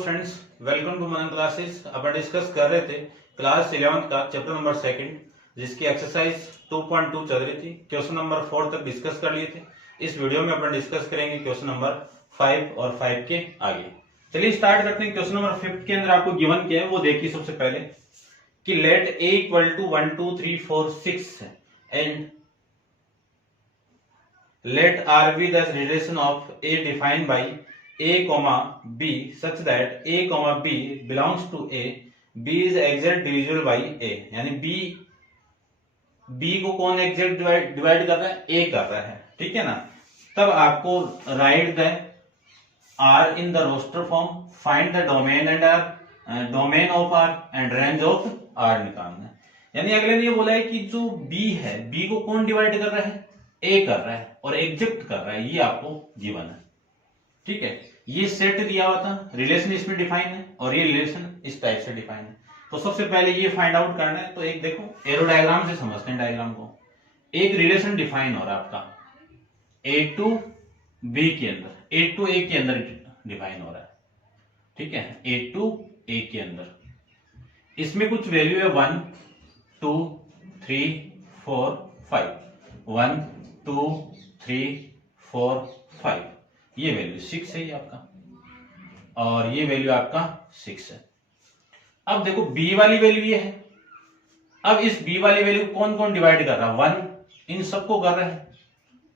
Friends, welcome to Manan classes. अपन discuss कर रहे थे क्लास 11th का चैप्टर नंबर 2 जिसकी एक्सरसाइज 2.2 चल रही थी। क्वेश्चन नंबर 4 तक डिस्कस कर लिए थे। इस वीडियो में अपन डिस्कस करेंगे क्वेश्चन नंबर 5 और 5 के आगे। चलिए स्टार्ट करते हैं। क्वेश्चन नंबर 5 के अंदर आपको गिवन क्या है वो देखिए। सबसे पहले कि लेट a इक्वल टू 1 2 3 4 6 and let R be the relation of A defined by A comma B such that A comma B belongs to A, B is exact divisible by A। यानी B को कौन एग्जैक्ट डिवाइड कर रहा है? A कर रहा है, ठीक है ना। तब आपको right the R in the roster form, find the domain and R, domain of R and range of R निकालना है। यानी अगले ने ये बोला है कि जो B है, B को कौन डिवाइड कर रहा है? A कर रहा है और एग्जिस्ट कर रहा है, ये आपको गिवन है, ठीक है। ये सेट दिया हुआ था, रिलेशन इसमें डिफाइन है और ये रिलेशन इस टाइप से डिफाइन है। तो सबसे पहले ये फाइंड आउट करना है। तो एक देखो एरो डायग्राम से समझते हैं डायग्राम को। एक रिलेशन डिफाइन हो रहा है आपका A टू B के अंदर, A टू A के अंदर डिफाइन हो रहा है, ठीक है। A टू A के अंदर इसमें कुछ वैल्यू है 1 2 3 4 5, 1 2 3 4 5, ये वैल्यू 6 है ये आपका और ये वैल्यू आपका 6 है। अब देखो B वाली वैल्यू ये है। अब इस B वाली वैल्यू कौन कौन डिवाइड कर रहा है? 1 इन सबको कर रहा है,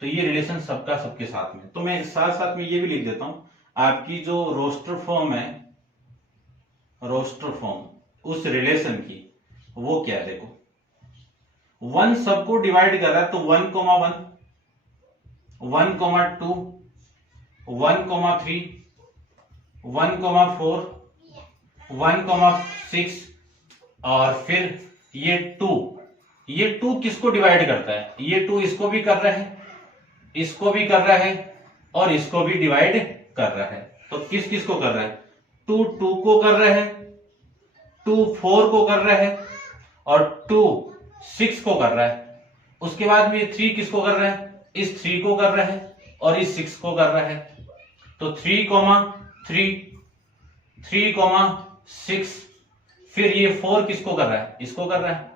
तो ये रिलेशन सबका सबके साथ में। तो मैं साथ साथ में ये भी लिख देता हूं, आपकी जो रोस्टर फॉर्म है, रोस्टर फॉर्म उस रिलेशन की वो क्या है? देखो 1 सबको डिवाइड कर रहा है, तो 1 1 1 2 1 3 1 4 1 6 और फिर ये 2 किसको डिवाइड करता है? ये 2 इसको भी कर रहा है, इसको भी कर रहा है और इसको भी डिवाइड कर रहा है। तो किस किस को कर रहा है? 2 2 को कर रहा है, 2 4 को कर रहा है और 2 6 को कर रहा है। उसके बाद में 3 किसको कर रहा है? इस 3 को कर रहा है और इस 6 को कर रहा है। तो 3 3 3 6, फिर ये 4 किसको कर रहा है? इसको कर रहा है।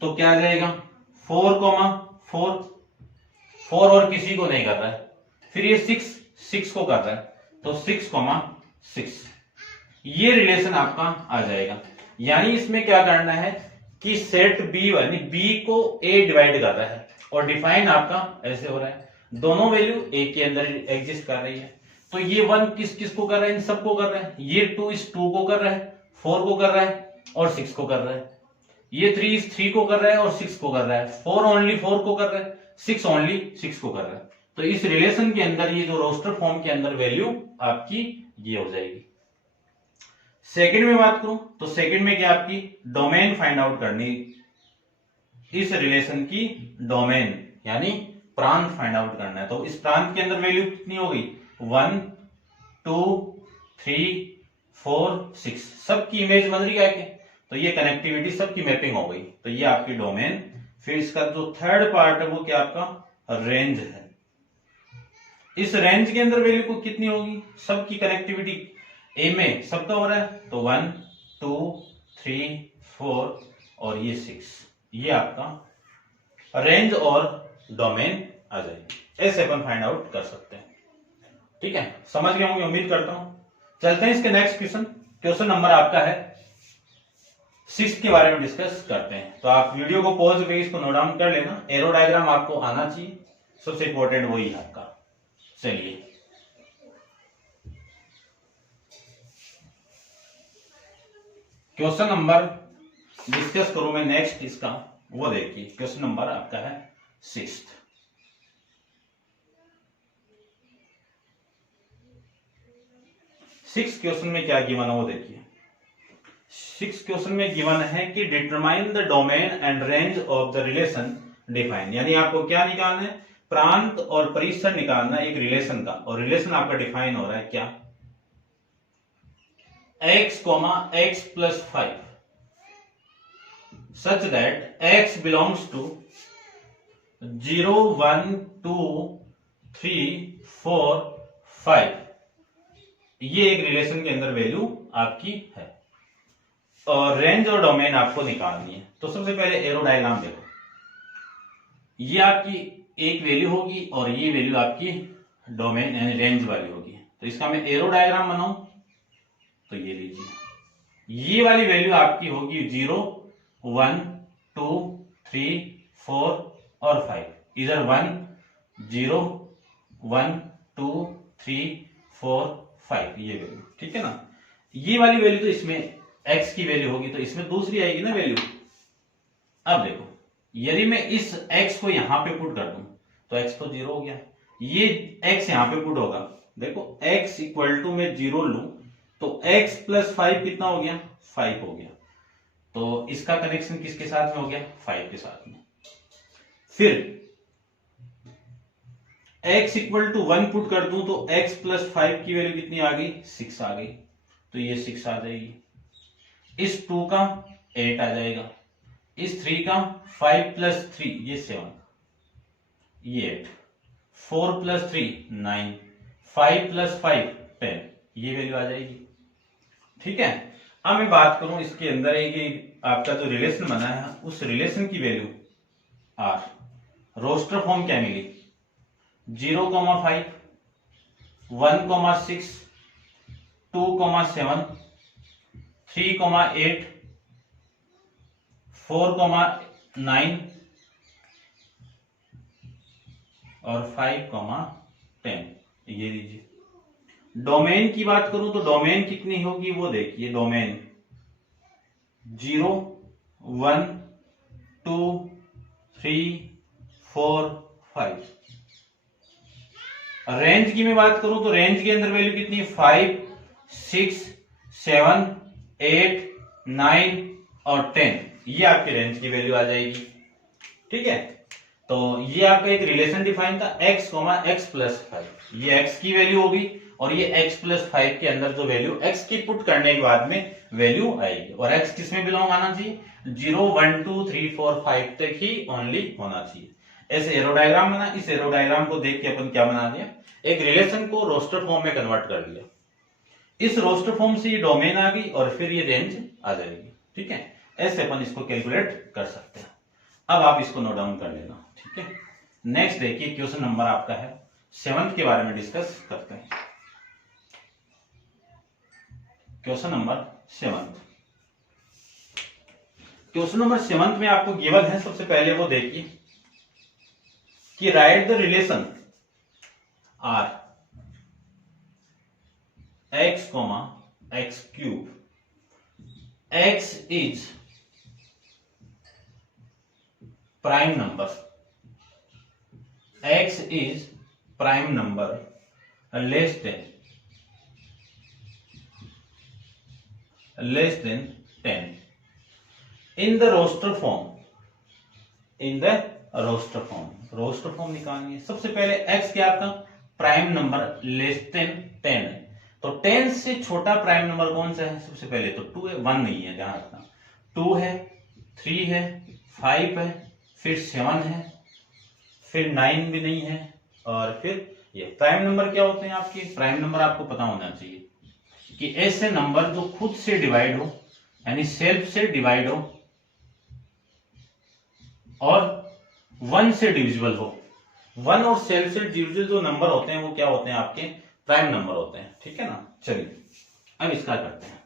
तो क्या आ जाएगा? 4 4 4 और किसी को नहीं कर रहा है। फिर ये 6 को कर रहा है, तो 6 6, ये रिलेशन आपका आ जाएगा। यानी इसमें क्या करना है कि सेट B यानी B को A डिवाइड कर रहा है और डिफाइन आपका ऐसे हो रहा है, दोनों वैल्यू A के अंदर एग्जिस्ट कर रही है। तो ये 1 किस किस को कर रहा है? इन सबको कर रहा है। ये 2 इस 2 को कर रहा है, 4 को कर रहा है और 6 को कर रहा है। ये 3 इस 3 को कर रहा है और 6 को कर रहा है। 4 ओनली 4 को कर रहा है, 6 ओनली 6 को कर रहा है। तो इस रिलेशन के अंदर ये जो रोस्टर फॉर्म के अंदर वैल्यू आपकी ये हो जाएगी। सेकंड में बात करूं तो सेकंड में क्या आपकी डोमेन फाइंड आउट करनी, इस रिलेशन की डोमेन यानी प्रांत फाइंड आउट करना है। तो इस प्रांत के अंदर वैल्यू कितनी होगी? 1 2 3 4 6, सबकी इमेज बन रही है क्या? तो ये कनेक्टिविटी सबकी मैपिंग हो गई, तो ये आपकी डोमेन। फिर इसका जो थर्ड पार्ट है वो क्या आपका रेंज है। इस रेंज के अंदर वैल्यू को कितनी होगी? सबकी कनेक्टिविटी ए में सबका हो रहा है, तो 1 2 3 4 और ये 6, ये आपका रेंज और डोमेन आ जाएगी। ऐसे अपन फाइंड आउट कर सकते हैं, ठीक है। समझ गए होंगे उम्मीद करता हूं। चलते हैं इसके नेक्स्ट क्वेश्चन। क्वेश्चन नंबर आपका है 6 के बारे में डिस्कस करते हैं। तो आप वीडियो को पॉज करके इसको नोट डाउन कर लेना। एरो डायग्राम आपको आना चाहिए, सबसे इंपॉर्टेंट वही है आपका। चलिए क्वेश्चन नंबर डिस्कस करूं मैं नेक्स्ट इसका, वो देखिए। क्वेश्चन नंबर आपका है 6। क्वेश्चन में क्या गिवन है वो देखिए। 6 क्वेश्चन में गिवन है कि determine the domain and range of the relation define. यानी आपको क्या निकालना है? प्रांत और परिसर निकालना है एक रिलेशन का, और रिलेशन आपका डिफाइन हो रहा है क्या? x, x plus 5 such that x belongs to 0 1 2 3 4 5, ये एक रिलेशन के अंदर वैल्यू आपकी है और रेंज और डोमेन आपको निकालनी है। तो सबसे पहले एरो डायग्राम देखो, ये आपकी एक वैल्यू होगी और ये वैल्यू आपकी डोमेन यानी रेंज वाली होगी। तो इसका मैं एरो डायग्राम बनाऊं तो ये लीजिए, ये वाली वैल्यू आपकी होगी 0 1 2 3 4 और 5। इधर 1 0 1 2 3 4 5 ये वैल्यू, ठीक है ना। ये वाली वैल्यू तो इसमें x की वैल्यू होगी तो इसमें दूसरी आएगी ना वैल्यू। अब देखो यदि मैं इस x को यहां पे पुट कर दूं तो x तो 0 हो गया, ये x यहां पे पुट होगा। देखो x इक्वल टू मैं 0 लूं तो x प्लस 5 कितना हो गया, 5 हो गया। तो इसका कनेक्शन किसके साथ में हो गया, 5 के साथ में। फिर x इक्वल टू 1 पुट कर दूं तो x प्लस 5 की वैल्यू कितनी आ गई, 6 आ गई। तो ये 6 आ जाएगी। इस 2 का 8 आ जाएगा, इस 3 का 5 प्लस 3 ये 7 ये 8, 4 प्लस 3 9, 5 प्लस 5 10 ये वैल्यू आ जाएगी, ठीक है। अब मैं बात करूं इसके अंदर एक आपका जो रिलेशन बना है उस रिलेशन की वैल्यू r रोस्टर फॉर्म क्या मिली, 0,5 1,6 2,7 3,8 4,9 और 5,10 ये लीजिए। डोमेन की बात करूं तो डोमेन कितनी होगी वो देखिए, डोमेन 0 1 2 3 4 5। रेंज की मैं बात करूं तो रेंज के अंदर वैल्यू कितनी है, 5 6 7 8 9 और 10 ये आपकी रेंज की वैल्यू आ जाएगी, ठीक है। तो ये आपका एक रिलेशन डिफाइन था x, x प्लस 5, ये x की वैल्यू होगी और ये x प्लस 5 के अंदर जो वैल्यू x की पुट करने के बाद में वैल्यू आएगी। और x किस में बिलोंग आना चाहिए, 0 1 2 3 4 5 तक ही ओनली होना चाहिए। ऐसे एरो डायग्राम बना, इस एरो डायग्राम को देख के अपन क्या बना दिया, एक रिलेशन को रोस्टर फॉर्म में कन्वर्ट कर दिया। इस रोस्टर फॉर्म से ये डोमेन आ गई और फिर ये रेंज आ जाएगी, ठीक है। ऐसे अपन इसको कैलकुलेट कर सकते हैं। अब आप इसको नोट डाउन कर लेना, ठीक है। नेक्स्ट देखिए क्वेश्चन नंबर आपका है 7 के बारे में डिस्कस करते हैं। क्वेश्चन नंबर 7, क्वेश्चन नंबर 7 में आपको गिवन है, सबसे पहले वो देखिए कि right the relation r x, x cube, x is prime number, x is prime number less than 10 in the roster form, in the roster form, roster form निकालनी है। सबसे पहले x क्या था, प्राइम नंबर लेस देन 10 है। तो 10 से छोटा प्राइम नंबर कौन सा है, सबसे पहले तो 2 है, 1 नहीं है, ध्यान रखना। 2 है, 3 है, 5 है, फिर 7 है, फिर 9 भी नहीं है और फिर ये प्राइम नंबर क्या होते हैं आपके, प्राइम नंबर आपको पता होना चाहिए कि ऐसे नंबर जो खुद से डिवाइड हो यानी सेल्फ से डिवाइड हो और 1 से डिविजिबल हो। 1 और सेल्फ से डिविजिबल जो नंबर होते हैं वो क्या होते हैं आपके, प्राइम नंबर होते हैं, ठीक है ना। चलिए अब इसका करते हैं।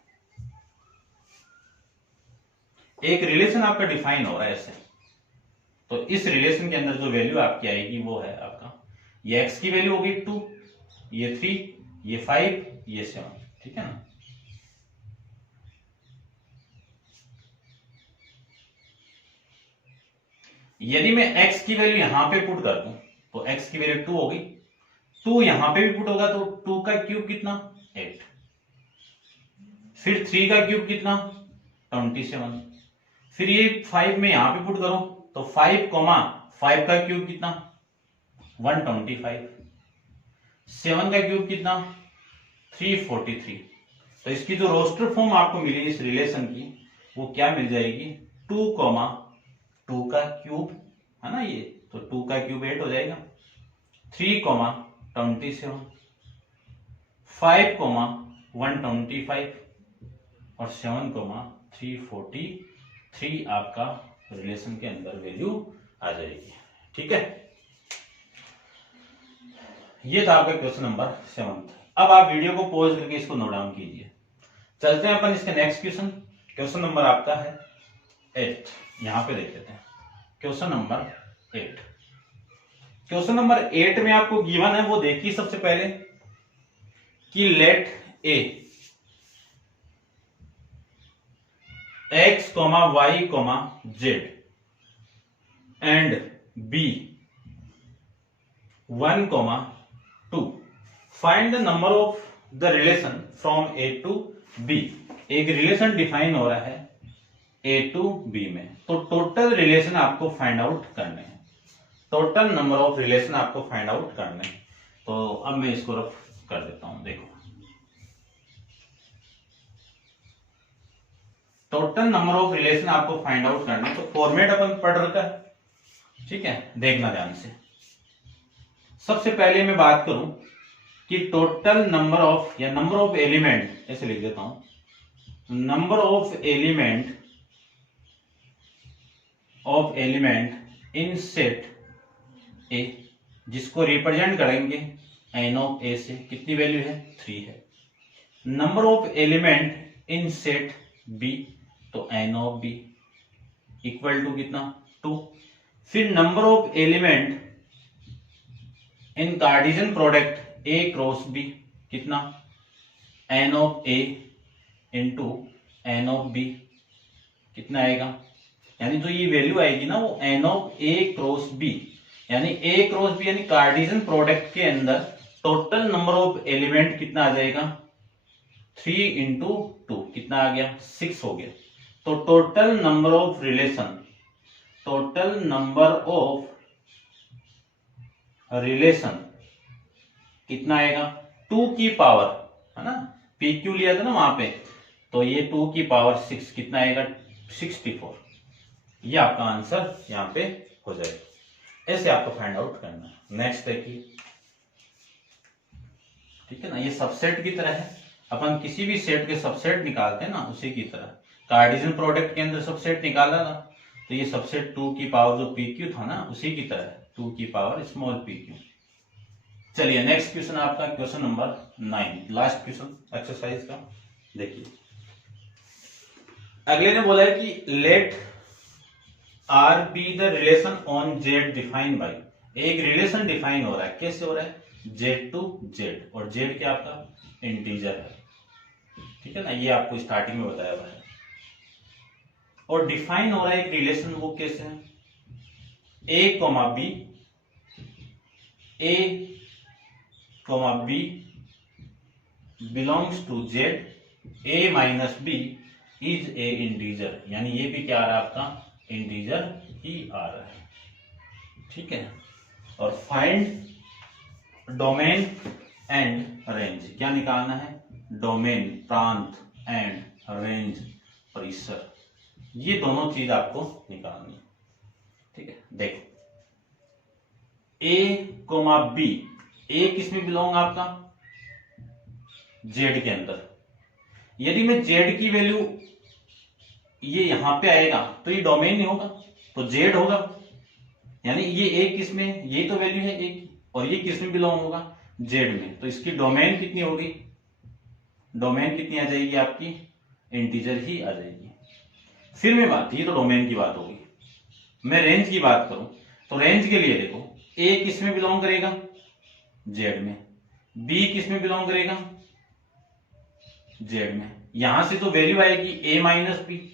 एक रिलेशन आपका डिफाइन हो रहा है ऐसे, तो इस रिलेशन के अंदर जो वैल्यू आपकी आएगी वो है आपका, ये x की वैल्यू होगी 2, ये 3, ये 5, ये 7, ठीक है ना। यदि मैं x की वैल्यू यहां पे पुट कर दूं तो x की वैल्यू 2 होगी, 2 यहां पे भी पुट होगा तो 2 का क्यूब कितना, 8, फिर 3 का क्यूब कितना, 27, फिर ये 5 में यहां पे पुट करूं तो 5, 5 का क्यूब कितना, 125, 7 का क्यूब कितना, 343। तो इसकी जो रोस्टर फॉर्म आपको मिली इस रिलेशन की वो क्या मिल जाएगी, 2, 2 का क्यूब है ना ये, तो 2 का क्यूब 8 हो जाएगा, 3, 27, 5, 125, और 7,343 आपका रिलेशन के अंदर वैल्यू आ जाएगी। ठीक है, ये था आपका क्वेश्चन नंबर 7। अब आप वीडियो को पॉज करके इसको नोट डाउन कीजिए। चलते हैं अपन इसके नेक्स्ट क्वेश्चन। क्वेश्चन नंबर आपका है 8। यहां पे देख लेते हैं क्वेश्चन नंबर 8। क्वेश्चन नंबर 8 में आपको गिवन है वो देखिए सबसे पहले कि let A x, y, z and b 1, 2 find the number of the relation from a to b। एक रिलेशन डिफाइन हो रहा है a टू b में, तो टोटल रिलेशन आपको फाइंड आउट करने हैं, टोटल नंबर ऑफ रिलेशन आपको फाइंड आउट करने हैं। तो अब मैं इसको रफ कर देता हूं। देखो, टोटल नंबर ऑफ रिलेशन आपको फाइंड आउट करना है, तो फॉर्मेट अपन पढ़ रखा है। ठीक है, देखना ध्यान से। सबसे पहले मैं बात करूं कि टोटल नंबर ऑफ या नंबर ऑफ एलिमेंट, ऐसे लिख देता हूं, number of element in set ए, जिसको रिप्रेजेंट करेंगे एन ऑफ ए से, कितनी वैल्यू है 3 है। Number of element in set b, तो n of b equal to कितना 2। फिर number of element in Cartesian product a cross b, कितना n of a into n of b, कितना आएगा, यानी जो ये वैल्यू आएगी ना वो n of a cross b, यानी ए क्रॉस बी यानी कार्टेशियन प्रोडक्ट के अंदर टोटल नंबर ऑफ एलिमेंट कितना आ जाएगा 3 इंटू 2, कितना आ गया 6 हो गया। तो total number of relation, total number of relation कितना आएगा 2 की पावर, है ना, पी क्यू लिया था ना वहां पे, तो ये 2 की पावर 6 कितना आएगा 64। ये आपका आंसर यहां पे हो जाएगा। ऐसे आपको फाइंड आउट करना है। नेक्स्ट देखिए, ठीक है ना, ये सबसेट की तरह है, अपन किसी भी सेट के सबसेट निकालते हैं ना, उसी की तरह कार्टेशियन प्रोडक्ट के अंदर सबसेट निकाला ना, तो ये सबसेट 2 की पावर जो पी क्यू था ना, उसी की तरह 2 की पावर स्मॉल पी क्यू। चलिए नेक्स्ट क्वेश्चन आपका question number 9, last question exercise का। देखिए अगले ने बोला है कि let R be the relation on Z define by, एक रिलेशन डिफाइन हो रहा है, कैसे हो रहा है जेड टू जेड, और जेड क्या आपका इंटीजर है। ठीक है ना, ये आपको स्टार्टिंग में बताया हुआ है, और डिफाइन हो रहा है एक रिलेशन, वो कैसे है a comma b, a comma b belongs to z, a minus b is a integer, यानी ये भी क्या आ रहा है आपका इंटीजर ही आ रहा है। ठीक है, और फाइंड डोमेन एंड रेंज, क्या निकालना है डोमेन प्रांत एंड रेंज परिसर, ये दोनों चीज आपको निकालनी है। ठीक है, देखो ए कोमा बी, ए किसमें बिलोंग आपका जेड के अंदर, यदि मैं जेड की वैल्यू ये यहां पे आएगा तो ये डोमेन नहीं होगा, तो जेड होगा, यानी ये ए किसमें, ये तो वैल्यू है ए की, और ये किसमें बिलोंग होगा जेड में, तो इसकी डोमेन कितनी होगी, डोमेन कितनी आ जाएगी आपकी इंटीजर ही आ जाएगी। फिर मैं बात, ये तो डोमेन की बात होगी, मैं रेंज की बात करूं तो रेंज के लिए देखो ए किसमें बिलोंग करेगा जेड में, बी किसमें बिलोंग करेगा जेड में, यहां से तो वैल्यू आएगी ए माइनस बी,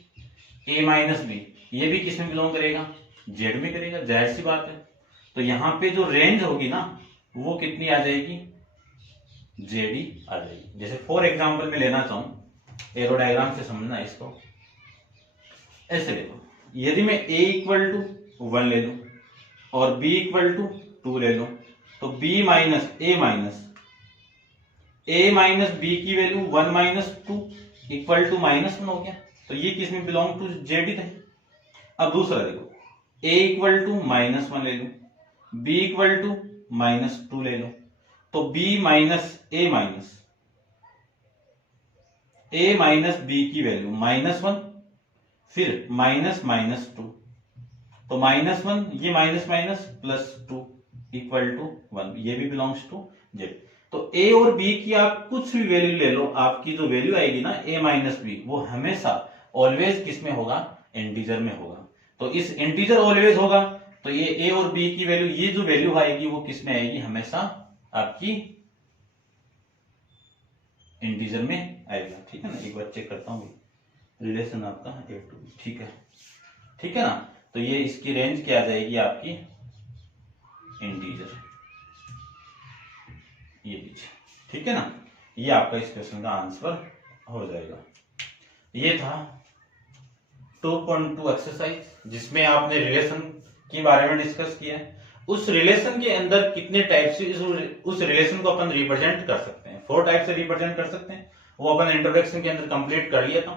ए माइनस बी ये भी किसमें बिलोंग करेगा जेड में करेगा, जाहिर सी बात है। तो यहां पे जो रेंज होगी ना वो कितनी आ जाएगी जेड ही आ जाएगी। जैसे फॉर एग्जांपल में लेना चाहूं, एरो डायग्राम से समझना इसको, ऐसे देखो, यदि मैं a इक्वल टू 1 ले लूं और b इक्वल टू 2 ले लूं, तो b minus a minus b की वैल्यू 1 माइनस 2 इक्वल टू -1 हो गया, तो ये किस में बिलोंग टू जेड ही थे। अब दूसरा देखो, a इक्वल टू -1 ले लूं, b इक्वल टू -2 ले लूं, तो b minus a minus a minus B की वैल्यू -1, फिर -(-2), तो -1 ये माइनस माइनस +2 इक्वल टू 1, ये भी बिलोंग्स टू जेड। तो ए और बी की आप कुछ भी वैल्यू ले लो, आपकी जो वैल्यू आएगी ना a माइनस बी, वो हमेशा ऑलवेज किस में होगा, इंटीजर में होगा। तो इस इंटीजर ऑलवेज होगा, तो ये ए और बी की वैल्यू, ये जो वैल्यू आएगी वो किस में आएगी, हमेशा आपकी इंटीजर में आएगा। ठीक है ना, एक बार चेक करता हूं रिलेशन आपका ए टू बी। ठीक है ना, तो ये इसकी रेंज क्या आ जाएगी आपकी, इंटीजर, ये लीजिए। ठीक है ना, ये आपका इस क्वेश्चन का आंसर हो जाएगा। ये था 2.2 एक्सरसाइज, जिसमें आपने रिलेशन के बारे में डिस्कस किया है। उस रिलेशन के अंदर कितने टाइप से उस रिलेशन को अपन रिप्रेजेंट कर सकते हैं, 4 टाइप से रिप्रेजेंट कर सकते हैं। वो अपन इंट्रोडक्शन के अंदर कंप्लीट कर लिया था।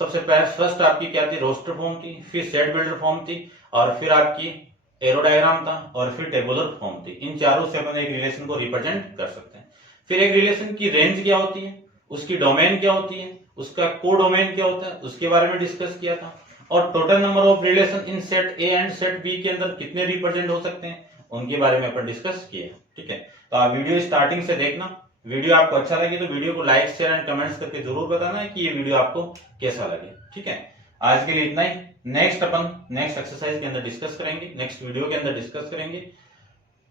सबसे पहले फर्स्ट आपकी क्या थी, रोस्टर फॉर्म थी, फिर सेट बिल्डर फॉर्म थी, और फिर आपकी एरो डायग्राम था, और फिर टेबुलर फॉर्म थी। इन चारों से अपन एक रिलेशन को रिप्रेजेंट कर सकते हैं। फिर एक रिलेशन की रेंज क्या होती है, उसकी डोमेन क्या होती है, उसका कोडोमेन क्या होता है, उसके बारे में डिस्कस किया था। और total number of relation in set A and set B के अंदर कितने रिप्रेजेंट हो सकते हैं, उनके बारे में अपन डिस्कस किए। ठीक है, तो आप वीडियो स्टार्टिंग से देखना। वीडियो आपको अच्छा लगे तो वीडियो को लाइक शेयर एंड कमेंट्स करके जरूर बताना है कि ये वीडियो आपको कैसा लगे। ठीक है, आज के लिए इतना ही। नेक्स्ट एक्सरसाइज के अंदर डिस्कस करेंगे, नेक्स्ट वीडियो के अंदर डिस्कस करेंगे।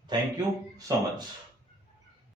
Thank you so much.